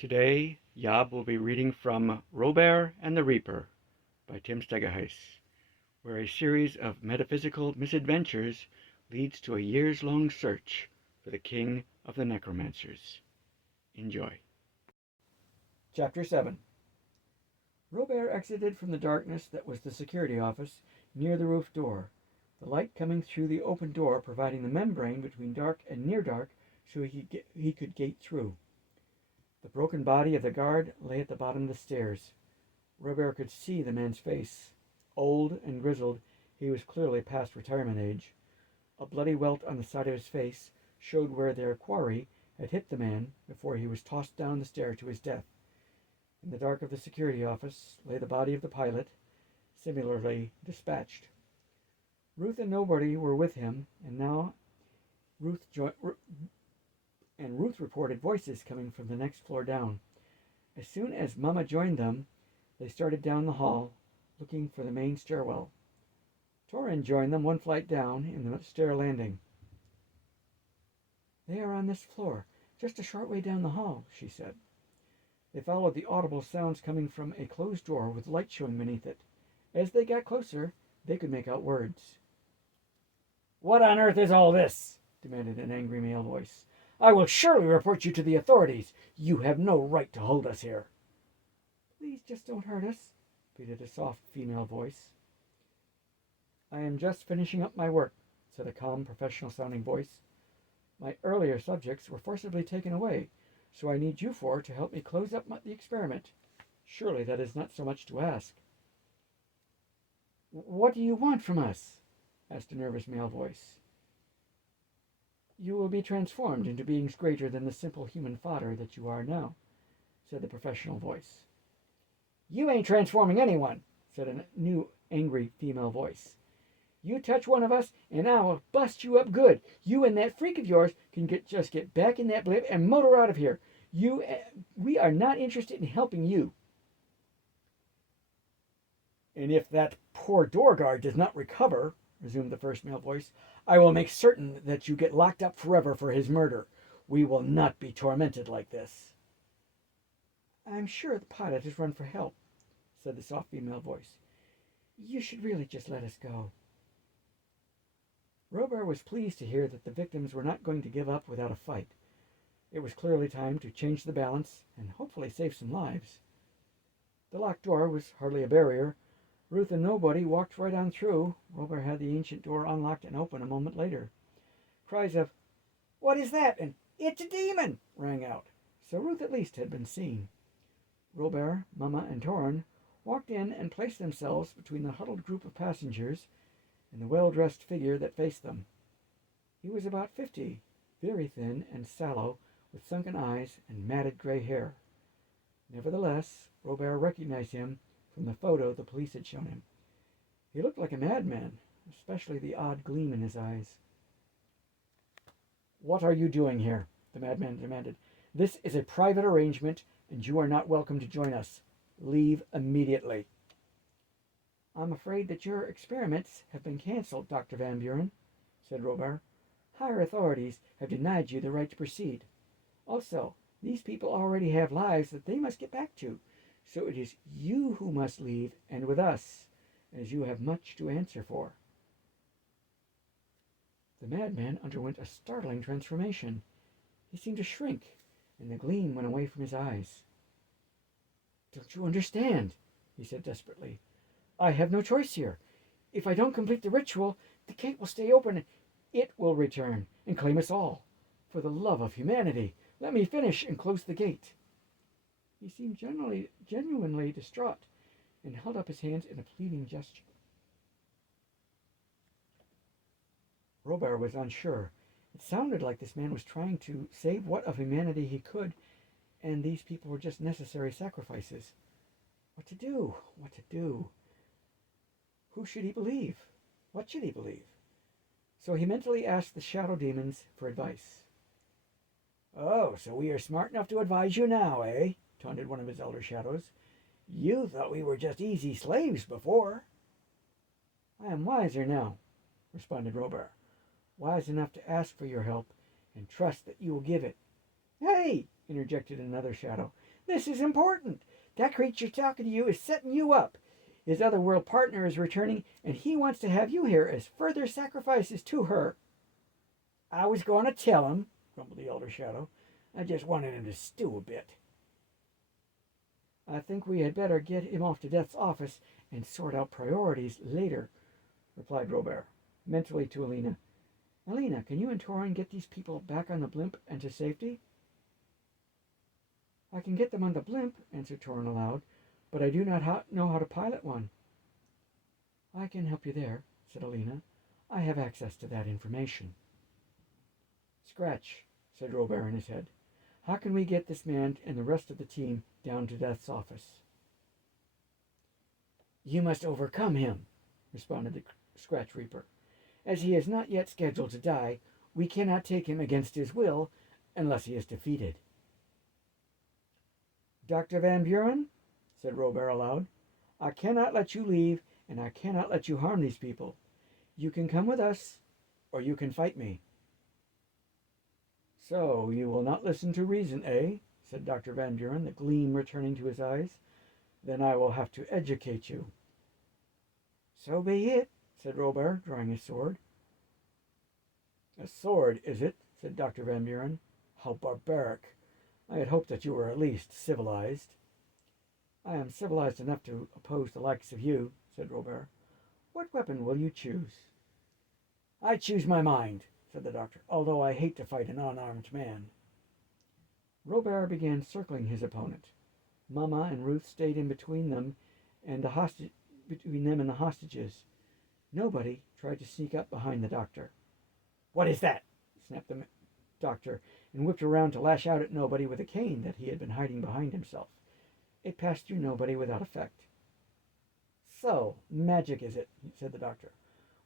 Today, Yob will be reading from Robear and the Reaper by Tim Stegaheis, where a series of metaphysical misadventures leads to a years-long search for the king of the necromancers. Enjoy. Chapter 7. Robear exited from the darkness that was the security office near the roof door, the light coming through the open door providing the membrane between dark and near dark so he could gate through. The broken body of the guard lay at the bottom of the stairs. Robear could see the man's face. Old and grizzled, he was clearly past retirement age. A bloody welt on the side of his face showed where their quarry had hit the man before he was tossed down the stair to his death. In the dark of the security office lay the body of the pilot, similarly dispatched. Ruth and Nobody were with him, and now Ruth reported voices coming from the next floor down. As soon as Mama joined them, they started down the hall, looking for the main stairwell. Torin joined them one flight down in the stair landing. "They are on this floor, just a short way down the hall," she said. They followed the audible sounds coming from a closed door with light showing beneath it. As they got closer, they could make out words. "What on earth is all this?" demanded an angry male voice. "I will surely report you to the authorities. You have no right to hold us here." "Please just don't hurt us," pleaded a soft female voice. "I am just finishing up my work," said a calm, professional-sounding voice. "My earlier subjects were forcibly taken away, so I need you four to help me close up the experiment. Surely that is not so much to ask." "What do you want from us?" asked a nervous male voice. "You will be transformed into beings greater than the simple human fodder that you are now," said the professional voice. "You ain't transforming anyone," said a new, angry female voice. "You touch one of us, and I will bust you up good. You and that freak of yours can just get back in that blimp and motor out of here. We are not interested in helping you." "And if that poor door guard does not recover," resumed the first male voice, "I will make certain that you get locked up forever for his murder. We will not be tormented like this." "I'm sure the pilot has run for help," said the soft female voice. "You should really just let us go." Robear was pleased to hear that the victims were not going to give up without a fight. It was clearly time to change the balance and hopefully save some lives. The locked door was hardly a barrier. Ruth and Nobody walked right on through. Robear had the ancient door unlocked and open a moment later. Cries of, "What is that?" and "It's a demon!" rang out, so Ruth at least had been seen. Robear, Mama, and Torin walked in and placed themselves between the huddled group of passengers and the well-dressed figure that faced them. He was about 50, very thin and sallow, with sunken eyes and matted gray hair. Nevertheless, Robear recognized him from the photo the police had shown him. He looked like a madman, especially the odd gleam in his eyes. "What are you doing here?" the madman demanded. "This is a private arrangement, and you are not welcome to join us. Leave immediately." "I'm afraid that your experiments have been cancelled, Dr. Van Buren," said Robear. "Higher authorities have denied you the right to proceed. Also, these people already have lives that they must get back to, so it is you who must leave and with us, as you have much to answer for." The madman underwent a startling transformation. He seemed to shrink, and the gleam went away from his eyes. "Don't you understand?" he said desperately. "I have no choice here. If I don't complete the ritual, the gate will stay open. It will return and claim us all. For the love of humanity, let me finish and close the gate." He seemed genuinely distraught and held up his hands in a pleading gesture. Robear was unsure. It sounded like this man was trying to save what of humanity he could, and these people were just necessary sacrifices. What to do? What to do? Who should he believe? What should he believe? So he mentally asked the shadow demons for advice. "Oh, so we are smart enough to advise you now, eh?" taunted one of his elder shadows. "You thought we were just easy slaves before." "I am wiser now," responded Robear. "Wise enough to ask for your help and trust that you will give it." "Hey!" interjected another shadow. This is important. That creature talking to you is setting you up. His other world partner is returning, and he wants to have you here as further sacrifices to her. I was going to tell him, grumbled the Elder Shadow. I just wanted him to stew a bit. I think we had better get him off to Death's office and sort out priorities later, replied Robear, mentally to Alina. Alina, can you and Torin get these people back on the blimp and to safety? I can get them on the blimp, answered Torin aloud, but I do not know how to pilot one. I can help you there, said Alina. I have access to that information. Scratch, said Robear in his head. How can we get this man and the rest of the team down to Death's office? You must overcome him, responded the Scratch Reaper. As he is not yet scheduled to die, we cannot take him against his will unless he is defeated. Dr. Van Buren, said Robear aloud, I cannot let you leave, and I cannot let you harm these people. You can come with us, or you can fight me. So you will not listen to reason, eh? Said Dr. Van Buren, the gleam returning to his eyes. Then I will have to educate you. So be it, said Robear, drawing his sword. A sword, is it? Said Dr. Van Buren. How barbaric. I had hoped that you were at least civilized. I am civilized enough to oppose the likes of you, said Robear. What weapon will you choose? I choose my mind, said the doctor, although I hate to fight an unarmed man. Robear began circling his opponent. Mama and Ruth stayed in between them and the hostages. Nobody tried to sneak up behind the doctor. What is that? Snapped the doctor, and whipped around to lash out at Nobody with a cane that he had been hiding behind himself. It passed through Nobody without effect. So, magic is it? Said the doctor.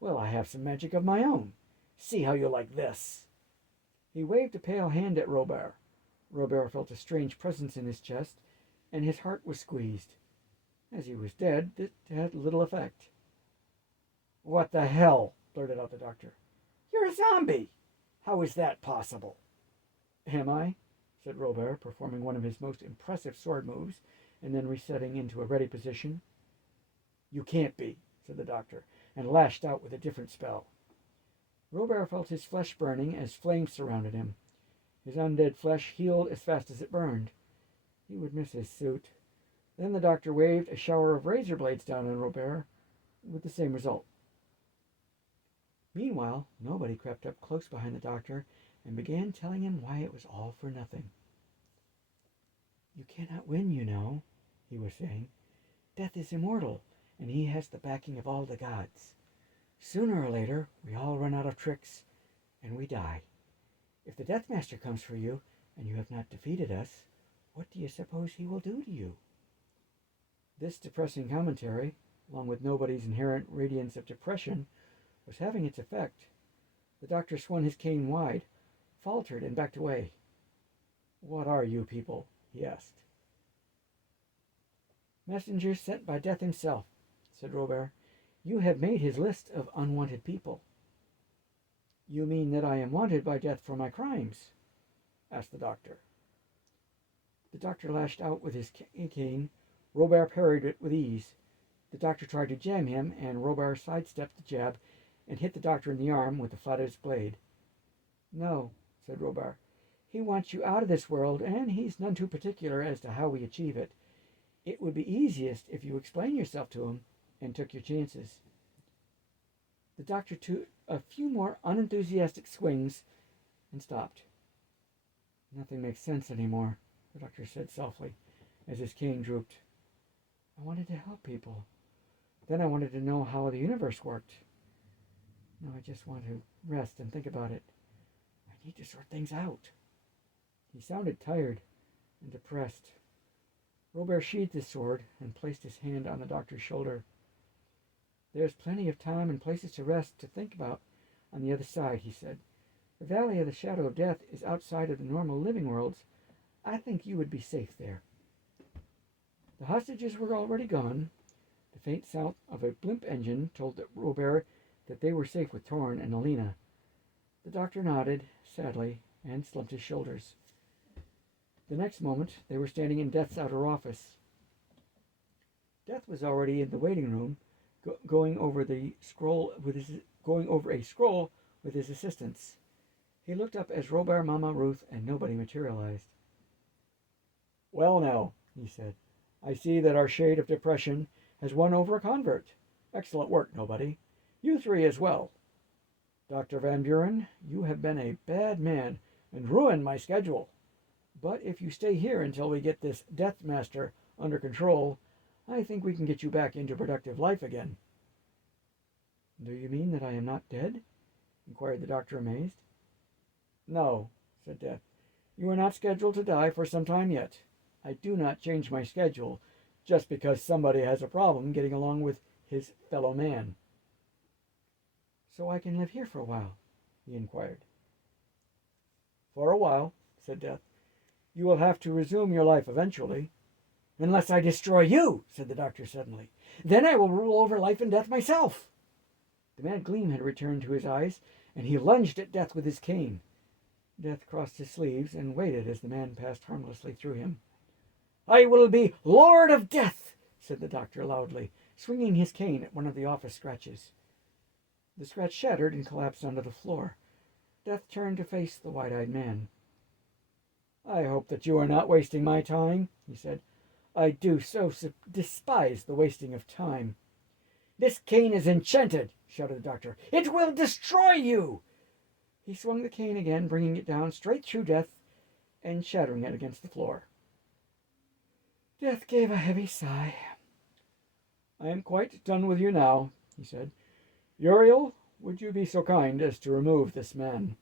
Well, I have some magic of my own. See how you like this. He waved a pale hand at Robear. Robear felt a strange presence in his chest, and his heart was squeezed. As he was dead, it had little effect. What the hell? Blurted out the doctor. You're a zombie. How is that possible? Am I? Said Robear, performing one of his most impressive sword moves, and then resetting into a ready position. You can't be, said the doctor, and lashed out with a different spell. Robear felt his flesh burning as flames surrounded him. His undead flesh healed as fast as it burned. He would miss his suit. Then the doctor waved a shower of razor blades down on Robear, with the same result. Meanwhile, Nobody crept up close behind the doctor and began telling him why it was all for nothing. You cannot win, you know, he was saying. Death is immortal, and he has the backing of all the gods. Sooner or later, we all run out of tricks, and we die. If the Death Master comes for you, and you have not defeated us, what do you suppose he will do to you? This depressing commentary, along with Nobody's inherent radiance of depression, was having its effect. The doctor swung his cane wide, faltered, and backed away. What are you people? He asked. Messengers sent by Death himself, said Robear. You have made his list of unwanted people. You mean that I am wanted by Death for my crimes? Asked the doctor. The doctor lashed out with his cane. Robear parried it with ease. The doctor tried to jam him, and Robear sidestepped the jab and hit the doctor in the arm with the flat of his blade. No, said Robear. He wants you out of this world, and he's none too particular as to how we achieve it. It would be easiest if you explained yourself to him and took your chances. The doctor took a few more unenthusiastic swings and stopped. Nothing makes sense anymore, the doctor said softly, as his cane drooped. I wanted to help people. Then I wanted to know how the universe worked. Now I just want to rest and think about it. I need to sort things out. He sounded tired and depressed. Robear sheathed his sword and placed his hand on the doctor's shoulder. There's plenty of time and places to rest, to think about, on the other side, he said. The Valley of the Shadow of Death is outside of the normal living worlds. I think you would be safe there. The hostages were already gone. The faint sound of a blimp engine told Robear that they were safe with Torin and Alina. The doctor nodded, sadly, and slumped his shoulders. The next moment they were standing in Death's outer office. Death was already in the waiting room, going over a scroll with his assistants. He looked up as Robear, Mama, Ruth, and nobody materialized. "Well now," he said, "I see that our shade of depression has won over a convert. Excellent work, nobody. You three as well. Dr. Van Buren, you have been a bad man and ruined my schedule. But if you stay here until we get this Death Master under control, I think we can get you back into productive life again." "Do you mean that I am not dead?" inquired the doctor, amazed. "No," said Death. "You are not scheduled to die for some time yet. I do not change my schedule just because somebody has a problem getting along with his fellow man." "So I can live here for a while?" he inquired. "For a while," said Death. "You will have to resume your life eventually." "Unless I destroy you," said the doctor suddenly. "Then I will rule over life and death myself." The mad gleam had returned to his eyes, and he lunged at Death with his cane. Death crossed his sleeves and waited as the man passed harmlessly through him. "I will be Lord of Death," said the doctor loudly, swinging his cane at one of the office scratches. The scratch shattered and collapsed onto the floor. Death turned to face the wide-eyed man. "I hope that you are not wasting my time," he said. "I do so despise the wasting of time." "This cane is enchanted," shouted the doctor. "It will destroy you." He swung the cane again, bringing it down straight through Death and shattering it against the floor. Death gave a heavy sigh. "I am quite done with you now," he said. "Uriel, would you be so kind as to remove this man?"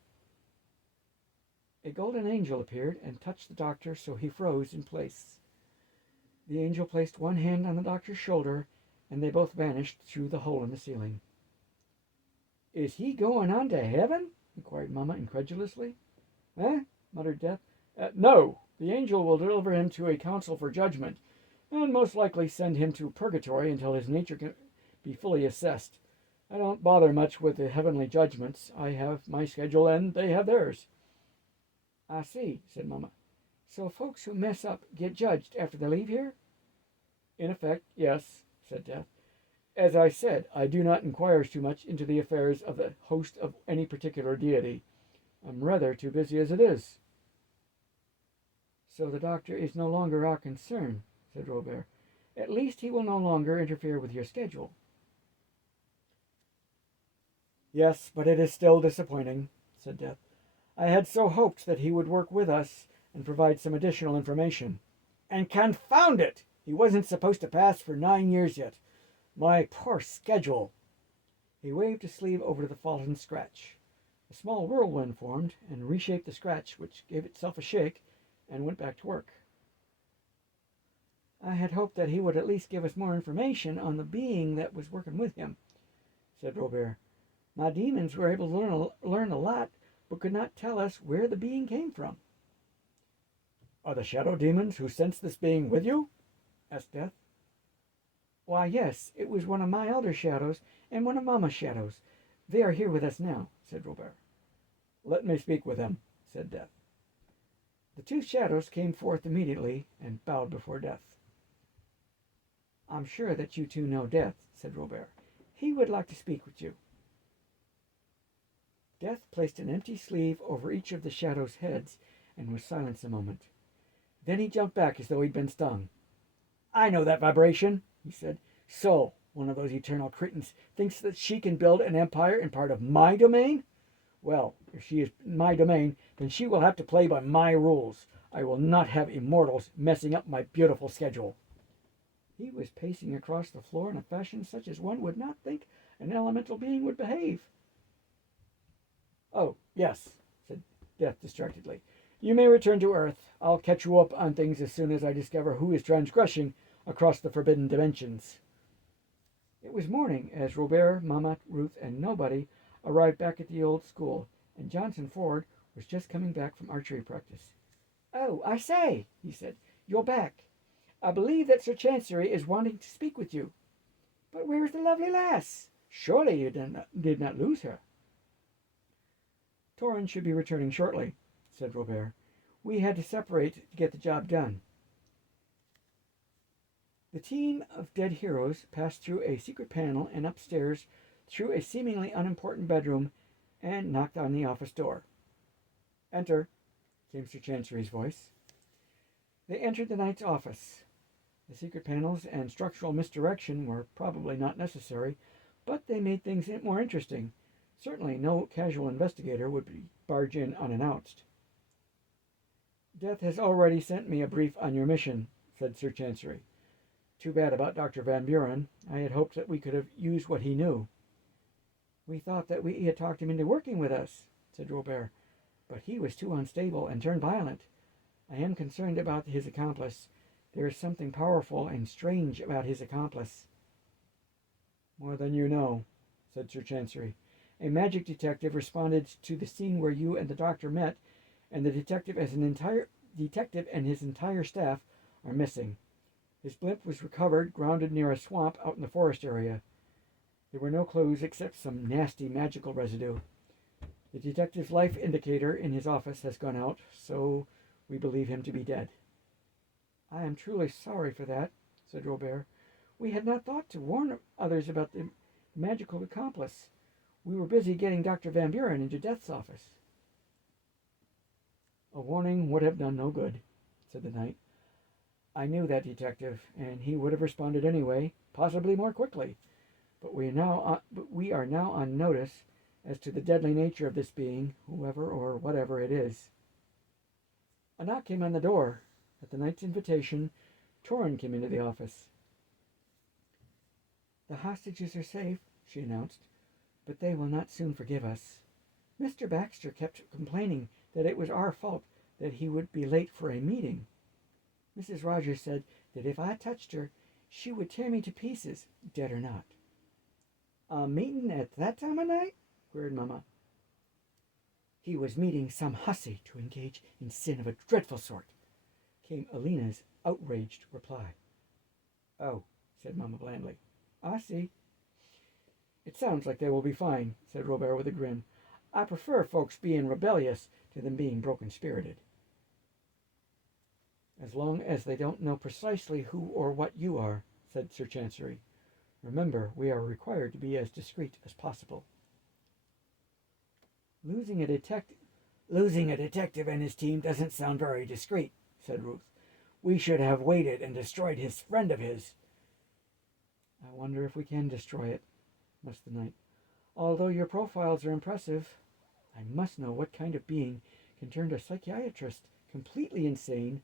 A golden angel appeared and touched the doctor so he froze in place. The angel placed one hand on the doctor's shoulder, and they both vanished through the hole in the ceiling. "Is he going on to heaven?" inquired Mama incredulously. "Eh?" muttered Death. "No. The angel will deliver him to a council for judgment, and most likely send him to purgatory until his nature can be fully assessed. I don't bother much with the heavenly judgments. I have my schedule, and they have theirs." "I see," said Mama. "So folks who mess up get judged after they leave here?" "In effect, yes," said Death. "As I said, I do not inquire too much into the affairs of the host of any particular deity. I'm rather too busy as it is." "So the doctor is no longer our concern," said Robear. "At least he will no longer interfere with your schedule." "Yes, but it is still disappointing," said Death. "I had so hoped that he would work with us and provide some additional information. And confound it! He wasn't supposed to pass for 9 years yet. My poor schedule!" He waved a sleeve over the fallen scratch. A small whirlwind formed and reshaped the scratch, which gave itself a shake and went back to work. "I had hoped that he would at least give us more information on the being that was working with him," said Robear. "My demons were able to learn a lot, but could not tell us where the being came from." "Are the shadow demons who sensed this being with you?" asked Death. "Why, yes, it was one of my elder shadows and one of Mama's shadows. They are here with us now," said Robear. "Let me speak with them," said Death. The two shadows came forth immediately and bowed before Death. "I'm sure that you two know Death," said Robear. "He would like to speak with you." Death placed an empty sleeve over each of the shadows' heads and was silent a moment. Then he jumped back as though he'd been stung. "I know that vibration," he said. "So one of those eternal cretins thinks that she can build an empire in part of my domain? Well, if she is in my domain, then she will have to play by my rules. I will not have immortals messing up my beautiful schedule." He was pacing across the floor in a fashion such as one would not think an elemental being would behave. "Oh, yes," said Death distractedly. "You may return to Earth. I'll catch you up on things as soon as I discover who is transgressing across the forbidden dimensions." It was morning as Robear, Mama, Ruth, and Nobody arrived back at the old school, and Johnson Ford was just coming back from archery practice. "Oh, I say," he said, "you're back. I believe that Sir Chancery is wanting to speak with you. But where is the lovely lass? Surely you did not lose her." "Torrin should be returning shortly," said Robear. We had to separate to get the job done. The team of dead heroes passed through a secret panel and upstairs through a seemingly unimportant bedroom and knocked on the office door. "Enter," came Sir Chancery's voice. They entered the knight's office. The secret panels and structural misdirection were probably not necessary, but they made things more interesting. Certainly no casual investigator would barge in unannounced. "Death has already sent me a brief on your mission," said Sir Chancery. "Too bad about Dr. Van Buren. I had hoped that we could have used what he knew." "We thought that we had talked him into working with us," said Robear, "but he was too unstable and turned violent. I am concerned about his accomplice. There is something powerful and strange about his accomplice." "More than you know," said Sir Chancery. "A magic detective responded to the scene where you and the doctor met, and the detective and his entire staff are missing. His blimp was recovered grounded near a swamp out in the forest area. There were no clues except some nasty magical residue. The detective's life indicator in his office has gone out, so we believe him to be dead." "I am truly sorry for that," said Robear. "We had not thought to warn others about the magical accomplice. We were busy getting Dr. Van Buren into Death's office." "A warning would have done no good," said the knight. "I knew that detective, and he would have responded anyway, possibly more quickly. But we are now on notice as to the deadly nature of this being, whoever or whatever it is." A knock came on the door. At the knight's invitation, Torrin came into the office. "The hostages are safe," she announced, "but they will not soon forgive us. Mr. Baxter kept complaining that it was our fault that he would be late for a meeting. Mrs. Rogers said that if I touched her, she would tear me to pieces, dead or not." "A meeting at that time of night?" queried Mamma. "He was meeting some hussy to engage in sin of a dreadful sort," came Alina's outraged reply. "Oh," said Mamma blandly. "I see." "It sounds like they will be fine," said Robear with a grin. "I prefer folks being rebellious to them being broken-spirited." "As long as they don't know precisely who or what you are," said Sir Chancery. "Remember, we are required to be as discreet as possible." Losing a detective and his team doesn't sound very discreet," said Ruth. "We should have waited and destroyed his friend of his." "I wonder if we can destroy it," mused the knight. "Although your profiles are impressive, I must know what kind of being can turn a psychiatrist completely insane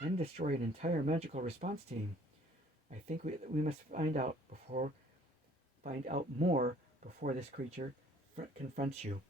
and destroy an entire magical response team. I think we must find out more before this creature confronts you."